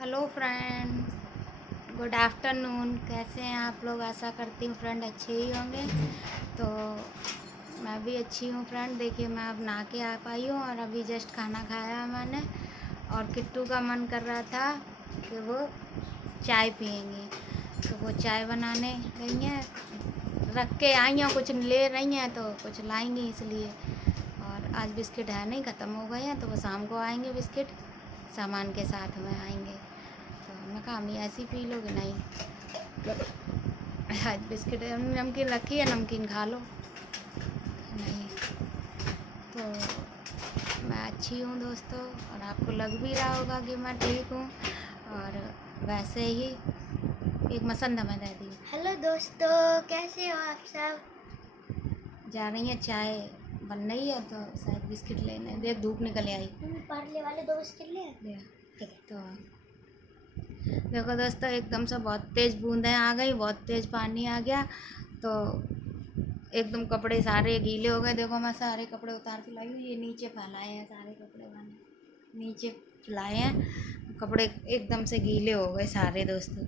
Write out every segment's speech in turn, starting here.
Hello friend, good afternoon. कैसे हैं आप लोग? आशा करती हूँ फ्रेंड अच्छे ही होंगे। तो मैं भी अच्छी हूँ फ्रेंड। देखिए, मैं अब नहा के आ पाई हूँ और अभी जस्ट खाना खाया मैंने। और किट्टू का मन कर रहा था कि वो चाय पियेंगे, तो वो चाय बनाने गई हैं। रख के आई हैं, कुछ ले रही हैं तो कुछ लाएंगी इसलिए। और आज बिस्किट है नहीं, ख़त्म हो गए हैं, तो वो शाम को आएंगे बिस्किट सामान के साथ में आएंगे। तो मैं कहा अम्मी ऐसी पी लोगे? नहीं, आज बिस्किट नमकीन रखी है, नमकीन खा लो। नहीं, तो मैं अच्छी हूँ दोस्तों, और आपको लग भी रहा होगा कि मैं ठीक हूँ। और वैसे ही एक मसंद हमें दे दी। हेलो दोस्तों, कैसे हो आप सब? जा रही है चाय बन रही है, तो शायद बिस्किट लेने। देख धूप निकल आई। पार्ले वाले दो बिस्किट ले। तो देखो दोस्तों, एकदम से बहुत तेज़ बूंदें आ गई, बहुत तेज़ पानी आ गया, तो एकदम कपड़े सारे गीले हो गए। देखो मैं सारे कपड़े उतार के लाई हूँ, ये नीचे फैलाए हैं सारे कपड़े, मैंने नीचे फैलाए हैं। कपड़े एकदम से गीले हो गए सारे दोस्तों,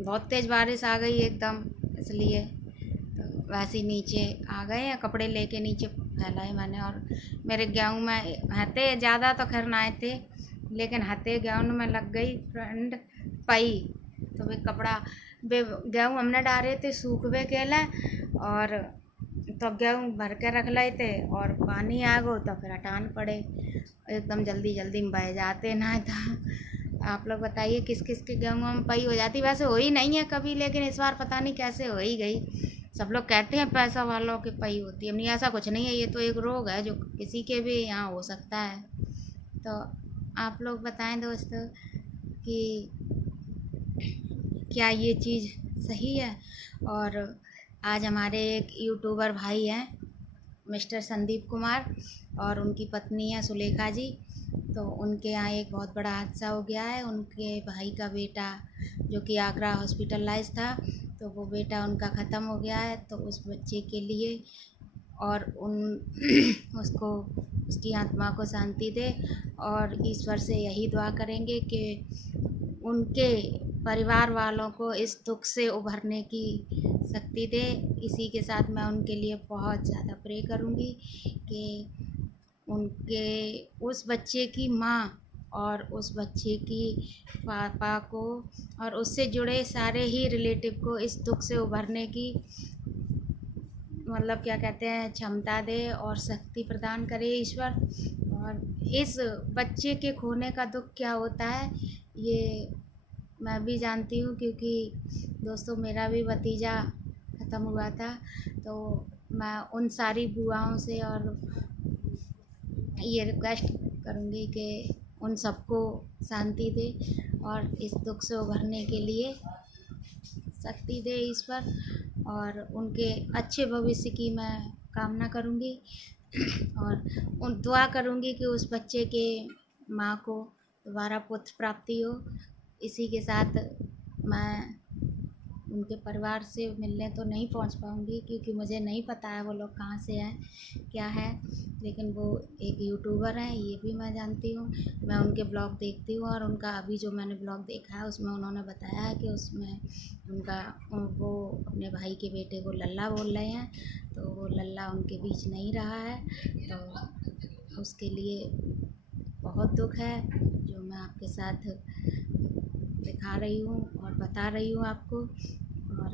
बहुत तेज़ बारिश आ गई एकदम, इसलिए तो वैसे ही नीचे आ गए हैं। कपड़े लेके नीचे फैलाए मैंने। और मेरे गेहूँ में हते ज़्यादा तो खैर ना आए थे, लेकिन हते गेहूँ में लग गई फ्रेंड पई। तो वे कपड़ा बे गेहूँ हमने डाले थे सूखवे के लिए, और तो गेहूँ भर के रख लाए थे, और पानी आ गो तो फिर हटान पड़े। एकदम जल्दी जल्दी में बह जाते ना था। आप लोग बताइए किस किस के गेहूँ में पई हो जाती? वैसे हो ही नहीं है कभी, लेकिन इस बार पता नहीं कैसे हो ही गई। सब लोग कहते हैं पैसा वालों की पई होती है, नहीं ऐसा कुछ नहीं है। ये तो एक रोग है जो किसी के भी यहाँ हो सकता है। तो आप लोग बताएं दोस्तों कि क्या ये चीज़ सही है? और आज हमारे एक यूट्यूबर भाई हैं, मिस्टर संदीप कुमार, और उनकी पत्नी है सुलेखा जी। तो उनके यहाँ एक बहुत बड़ा हादसा हो गया है। उनके भाई का बेटा जो कि आगरा हॉस्पिटलाइज था, तो वो बेटा उनका ख़त्म हो गया है। तो उस बच्चे के लिए और उन उसको, उसकी आत्मा को शांति दे, और ईश्वर से यही दुआ करेंगे कि उनके परिवार वालों को इस दुख से उभरने की शक्ति दे। इसी के साथ मैं उनके लिए बहुत ज़्यादा प्रे करूँगी कि उनके उस बच्चे की माँ और उस बच्चे की पापा को और उससे जुड़े सारे ही रिलेटिव को इस दुख से उभरने की, मतलब क्या कहते हैं, क्षमता दे और शक्ति प्रदान करे ईश्वर। और इस बच्चे के खोने का दुख क्या होता है ये मैं भी जानती हूँ, क्योंकि दोस्तों मेरा भी भतीजा ख़त्म हुआ था। तो मैं उन सारी बुआओं से और ये रिक्वेस्ट करूँगी कि उन सबको शांति दे और इस दुख से उभरने के लिए शक्ति दे ईश्वर, और उनके अच्छे भविष्य की मैं कामना करूँगी। और उन दुआ करूँगी कि उस बच्चे के माँ को दोबारा पुत्र प्राप्ति हो। इसी के साथ मैं उनके परिवार से मिलने तो नहीं पहुंच पाऊंगी, क्योंकि मुझे नहीं पता है वो लोग कहाँ से हैं, क्या है। लेकिन वो एक यूट्यूबर हैं, ये भी मैं जानती हूँ। मैं उनके ब्लॉग देखती हूँ, और उनका अभी जो मैंने ब्लॉग देखा है उसमें उन्होंने बताया है कि उसमें उनका वो अपने भाई के बेटे को लल्ला बोल रहे हैं। तो वो लल्ला उनके बीच नहीं रहा है, तो उसके लिए बहुत दुख है, जो मैं आपके साथ दिखा रही हूँ और बता रही हूँ आपको। और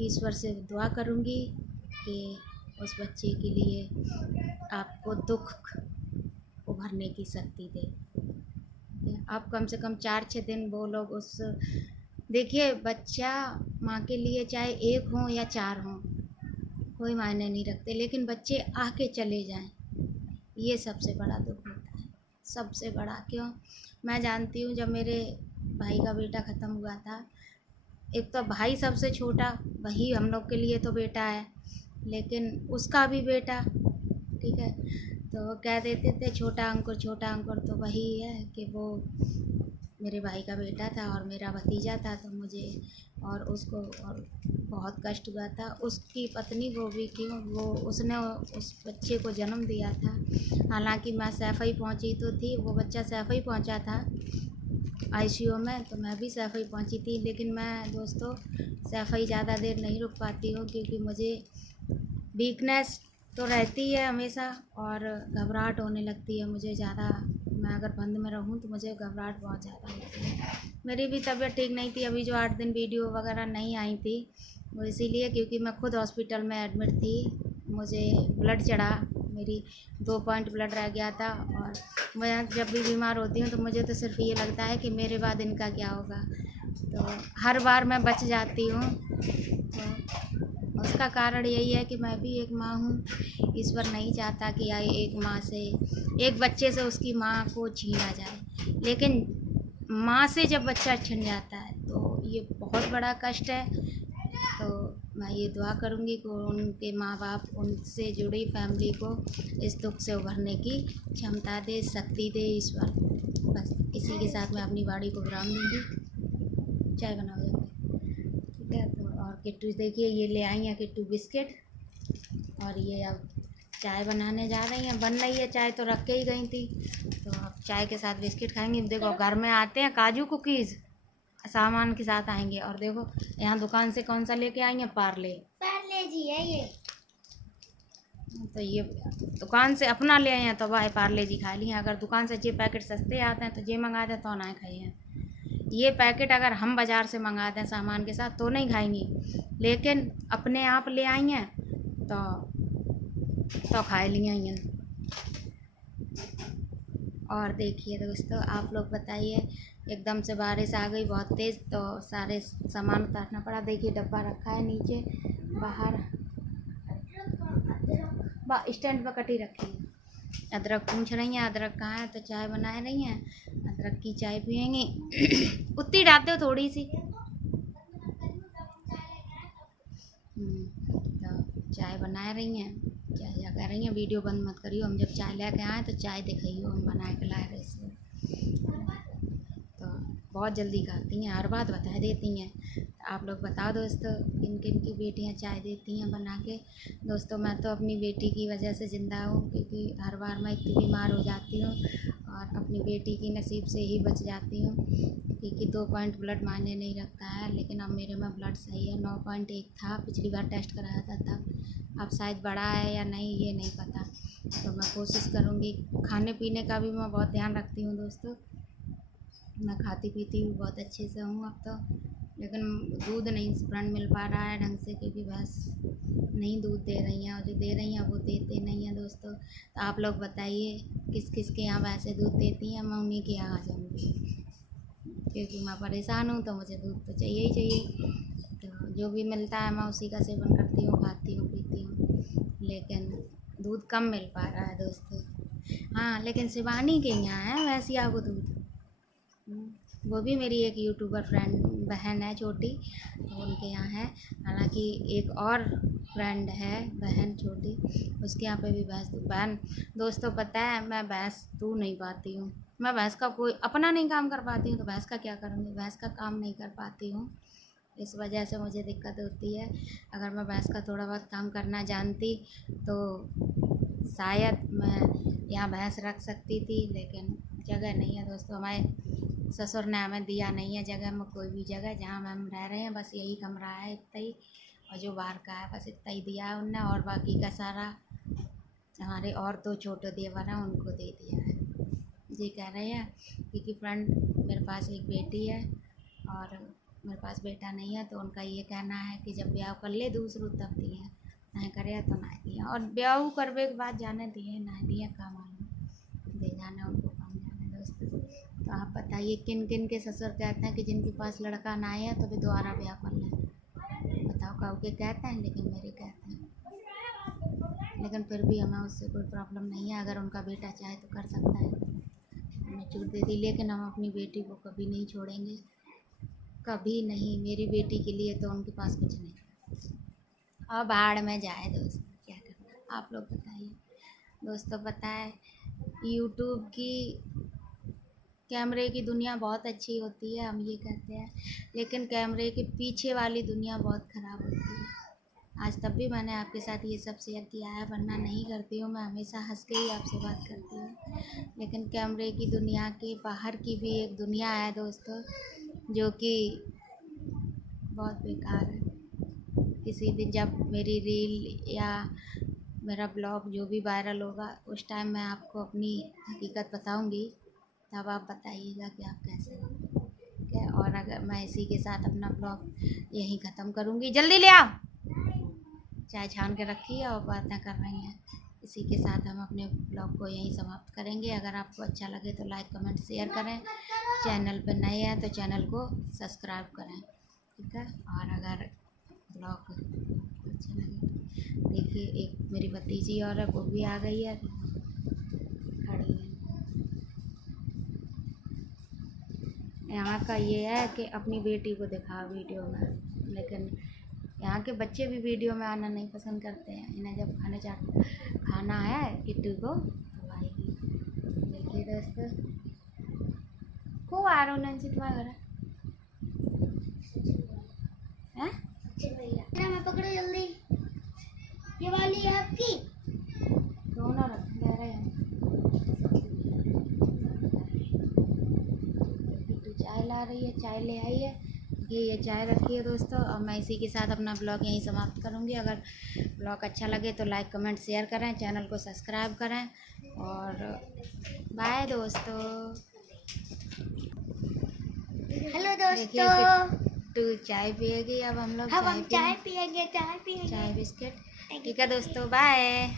ईश्वर से दुआ करूँगी कि उस बच्चे के लिए आपको दुख उभरने की शक्ति दे। आप कम से कम 4-6 दिन वो लोग उस, देखिए बच्चा माँ के लिए चाहे एक हो या 4 हों, कोई मायने नहीं रखते, लेकिन बच्चे आके चले जाएं, ये सबसे बड़ा दुख होता है, सबसे बड़ा। क्यों? मैं जानती हूँ जब मेरे भाई का बेटा ख़त्म हुआ था, एक तो भाई सबसे छोटा, वही हम लोग के लिए तो बेटा है, लेकिन उसका भी बेटा, ठीक है, तो वो कह देते थे छोटा अंकुर, छोटा अंकुर। तो वही है कि वो मेरे भाई का बेटा था और मेरा भतीजा था, तो मुझे और उसको और बहुत कष्ट हुआ था। उसकी पत्नी को भी, क्यों, वो उसने उस बच्चे को जन्म दिया था। हालांकि मैं सैफई पहुंची तो थी, वो बच्चा सैफई पहुंचा था, आईसीयू में, तो मैं भी सैफई पहुंची थी। लेकिन मैं दोस्तों सैफई ज़्यादा देर नहीं रुक पाती हूँ, क्योंकि मुझे वीकनेस तो रहती है हमेशा और घबराहट होने लगती है मुझे ज़्यादा। मैं अगर बंद में रहूँ तो मुझे घबराहट बहुत ज़्यादा होती है। मेरी भी तबीयत ठीक नहीं थी, अभी जो 8 दिन वीडियो वगैरह नहीं आई थी वो इसीलिए क्योंकि मैं खुद हॉस्पिटल में एडमिट थी। मुझे ब्लड चढ़ा, मेरी 2 पॉइंट ब्लड रह गया था। और मैं जब भी बीमार होती हूँ तो मुझे तो सिर्फ ये लगता है कि मेरे बाद इनका क्या होगा। तो हर बार मैं बच जाती हूँ। तो उसका कारण यही है कि मैं भी एक माँ हूँ। ईश्वर नहीं चाहता कि एक माँ से, एक बच्चे से उसकी माँ को छीना जाए। लेकिन माँ से जब बच्चा छिन जाता है तो ये बहुत बड़ा कष्ट है। तो मैं ये दुआ करूँगी कि उनके माँ बाप, उनसे जुड़ी फैमिली को इस दुख से उभरने की क्षमता दे, शक्ति दे ईश्वर। बस इसी के साथ मैं अपनी वाणी को विराम दूँगी। चाय बनाओ जाके, ठीक है। तो और किट्टू देखिए ये ले आई हैं किट्टू बिस्किट, और ये अब चाय बनाने जा रही हैं। बन रही है चाय, तो रख के ही गई थी, तो अब चाय के साथ बिस्किट खाएंगी। देखो घर में आते हैं काजू कुकीज़ सामान के साथ आएंगे, और देखो यहाँ दुकान से कौन सा लेके आई हैं, पार्ले। पार्ले जी है ये। तो ये दुकान से अपना ले आए हैं तो भाई पार्ले जी खा लिए। अगर दुकान से ये पैकेट सस्ते आते हैं तो ये मंगाते हैं तो ना खाए हैं। ये पैकेट अगर हम बाज़ार से मंगाते हैं सामान के साथ तो नहीं खाएंगी, लेकिन अपने आप ले आई हैं तो खा लिए हैं। और देखिए दोस्तों आप लोग बताइए, एकदम से बारिश आ गई बहुत तेज़, तो सारे सामान उतारना पड़ा। देखिए डब्बा रखा है नीचे बाहर, स्टैंड पर कटी रखी है। अदरक पूछ रही हैं अदरक कहाँ है, तो चाय बना रही हैं, अदरक की चाय पियेंगी। उतनी डालते हो थोड़ी सी। तो चाय बना रही हैं, क्या कह रही हैं, वीडियो बंद मत करियो, हम जब चाय लेके आए तो चाय दिखाइयो, हम बना के लाए रहे से। तो बहुत जल्दी खाती हैं, हर बात बता देती हैं। आप लोग बताओ दोस्तों, किन किन की बेटियां चाय देती हैं बना के। दोस्तों मैं तो अपनी बेटी की वजह से ज़िंदा हूँ, क्योंकि हर बार मैं इतनी बीमार हो जाती हूँ और अपनी बेटी की नसीब से ही बच जाती हूँ, क्योंकि 2 पॉइंट ब्लड मायने नहीं रखता है। लेकिन अब मेरे में ब्लड सही है, 9.1 था, पिछली बार टेस्ट कराया था तब। अब शायद बढ़ा है या नहीं ये नहीं पता। तो मैं कोशिश करूँगी। खाने पीने का भी मैं बहुत ध्यान रखती हूँ दोस्तों, मैं खाती पीती भी बहुत अच्छे से हूँ अब तो। लेकिन दूध नहीं ब्रांड मिल पा रहा है ढंग से, क्योंकि भैंस नहीं दूध दे रही हैं, और जो दे रही हैं वो देते नहीं हैं दोस्तों। तो आप लोग बताइए किस किस के यहाँ भैंसें दूध देती हैं, मैं उन्हीं के यहाँ आ जाऊँगी, क्योंकि मैं परेशान हूँ तो मुझे दूध तो चाहिए ही चाहिए। तो जो भी मिलता है मैं उसी का सेवन करती हूँ, खाती हूँ, पीती हूँ। लेकिन दूध कम मिल पा रहा है दोस्तों। हाँ लेकिन शिवानी के यहाँ है भैंसिया को दूध। वो भी मेरी एक यूट्यूबर फ्रेंड बहन है छोटी, तो उनके यहाँ है। हालांकि एक और फ्रेंड है बहन छोटी, उसके यहाँ पे भी भैंस बहन। दोस्तों पता है मैं भैंस दूध नहीं पाती हूँ, मैं भैंस का कोई अपना नहीं काम कर पाती हूँ तो भैंस का क्या करूँगी, भैंस का काम नहीं कर पाती हूँ, इस वजह से मुझे दिक्कत होती है। अगर मैं भैंस का थोड़ा बहुत काम करना जानती तो शायद मैं यहाँ भैंस रख सकती थी, लेकिन जगह नहीं है दोस्तों। हमारे ससुर ने हमें दिया नहीं है जगह में, कोई भी जगह जहाँ हम रह रहे हैं बस यही कमरा है इतना ही, और जो बाहर का है बस इतना ही दिया है उनने, और बाकी का सारा हमारे और 2 छोटे देवर हैं उनको दे दिया है। जी कह रहे हैं क्योंकि फ्रेंड मेरे पास एक बेटी है और मेरे पास बेटा नहीं है, तो उनका ये कहना है कि जब ब्याह कर ले दूसरों तब दिए, ना करे तो ना दिए, और ब्याह करवे के बाद जाने दिए ना दिए का मालूम, दे जाने उनको काम जाने दोस्तों। तो आप बताइए किन किन के ससुर कहते हैं कि जिनके पास लड़का ना आए तो भी दोबारा ब्याह कर लें, बताओ काऊ के कहते हैं, लेकिन मेरे कहते हैं। लेकिन फिर भी हमें उससे कोई प्रॉब्लम नहीं है, अगर उनका बेटा चाहे तो कर सकता है, हमें छूट दे दी। लेकिन हम अपनी बेटी को कभी नहीं छोड़ेंगे, कभी नहीं। मेरी बेटी के लिए तो उनके पास कुछ नहीं, अब भाड़ में जाए दोस्त, क्या करना आप लोग बताइए। दोस्तों पता है यूट्यूब की कैमरे की दुनिया बहुत अच्छी होती है, हम ये कहते हैं, लेकिन कैमरे के पीछे वाली दुनिया बहुत ख़राब होती है। आज तब भी मैंने आपके साथ ये सब शेयर किया है, वरना नहीं करती हूँ। मैं हमेशा हंस के ही आपसे बात करती हूँ, लेकिन कैमरे की दुनिया के बाहर की भी एक दुनिया है दोस्तों, जो कि बहुत बेकार है। किसी दिन जब मेरी रील या मेरा ब्लॉग जो भी वायरल होगा, उस टाइम मैं आपको अपनी हकीकत बताऊंगी, तब आप बताइएगा कि आप कैसे हैं। ठीक है, और अगर मैं इसी के साथ अपना ब्लॉग यहीं ख़त्म करूंगी। जल्दी ले आओ, चाय छान के रखी है और बातें कर रही हैं। इसी के साथ हम अपने ब्लॉग को यहीं समाप्त करेंगे। अगर आपको अच्छा लगे तो लाइक कमेंट शेयर करें, चैनल पर नए हैं तो चैनल को सब्सक्राइब करें। ठीक है, और अगर ब्लॉग अच्छा लगे तो देखिए, एक मेरी भतीजी और है, वो भी आ गई है, खड़ी है। यहाँ का ये है कि अपनी बेटी को दिखा वीडियो में, लेकिन यहाँ के बच्चे भी वीडियो में आना नहीं पसंद करते हैं। इन्हें जब खाना है किट्टू को तो आएगी। देखिए दोस्तों, को आ रहा हूँ तुम्हारे घर है। भैया मैं पकड़ो जल्दी, ये वाली है आपकी। दोनों रख ले रहे हैं। किट्टू चाय ला रही है, चाय ले आई है। ये चाय रखी है दोस्तों, और मैं इसी के साथ अपना ब्लॉग यहीं समाप्त करूँगी। अगर ब्लॉग अच्छा लगे तो लाइक कमेंट शेयर करें, चैनल को सब्सक्राइब करें, और बाय दोस्तों। हेलो देखिए दोस्तों, किट्टू चाय पिएगी। अब हम लोग अब हम चाय पिएंगे, पियेंगे, चाय बिस्किट। ठीक है दोस्तों, बाय।